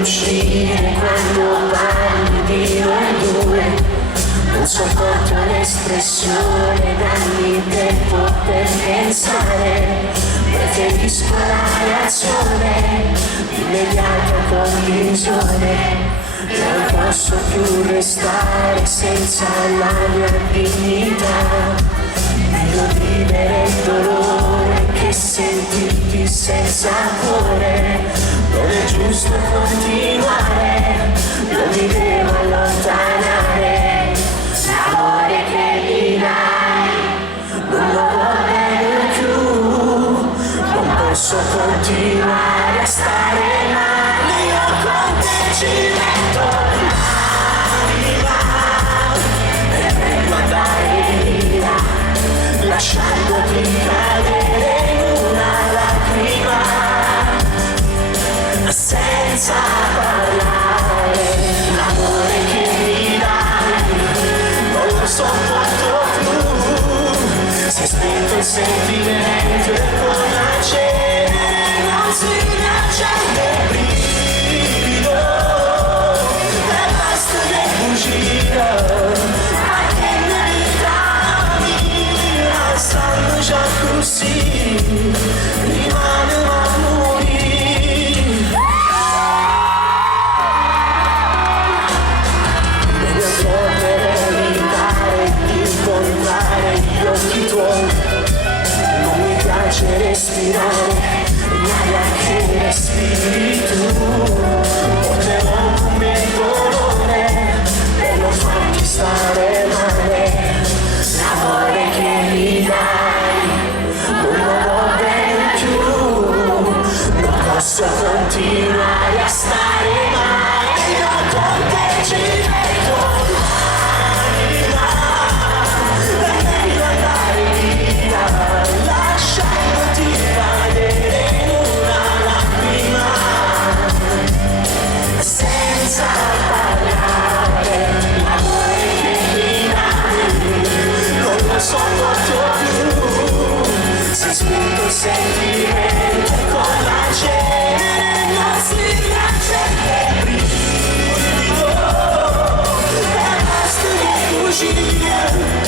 uscire quando parli di noi due. Non sopporto l'espressione, dammi tempo per pensare. Preferisco la reazione, immediata convinzione. Non posso più restare senza la mia dignità. Meglio vivere il dolore che sentirti senza cuore. Non è giusto continuare, non mi devo allontanare. L'amore che mi dai non lo vorrei più. Non posso continuare a stare male, io con te ci metto l'anima. È meglio andare via, lasciandoti cadere in una lacrima. Senza parlare, l'amore che mi dai non lo sopporto più. Si è spento il sentimento e con la cenere non si riaccende il brivido. E basta che bugia, ma che verità mia, sanno già così, rimane una morire. Gli occhi tuoi, non mi piace respirare l'aria che respiri tu. Porterò con me il dolore per non farti stare male. L'amore che mi dai non lo vorrei più. Non posso continuare a stare male, io con te ci metto. Lasciandoti cadere in una lacrima, senza parlare, l'amore che mi dai non lo sopporto più. Si è spento il sentimento e con la cenere non si riaccende il brivido. E basta che bugie,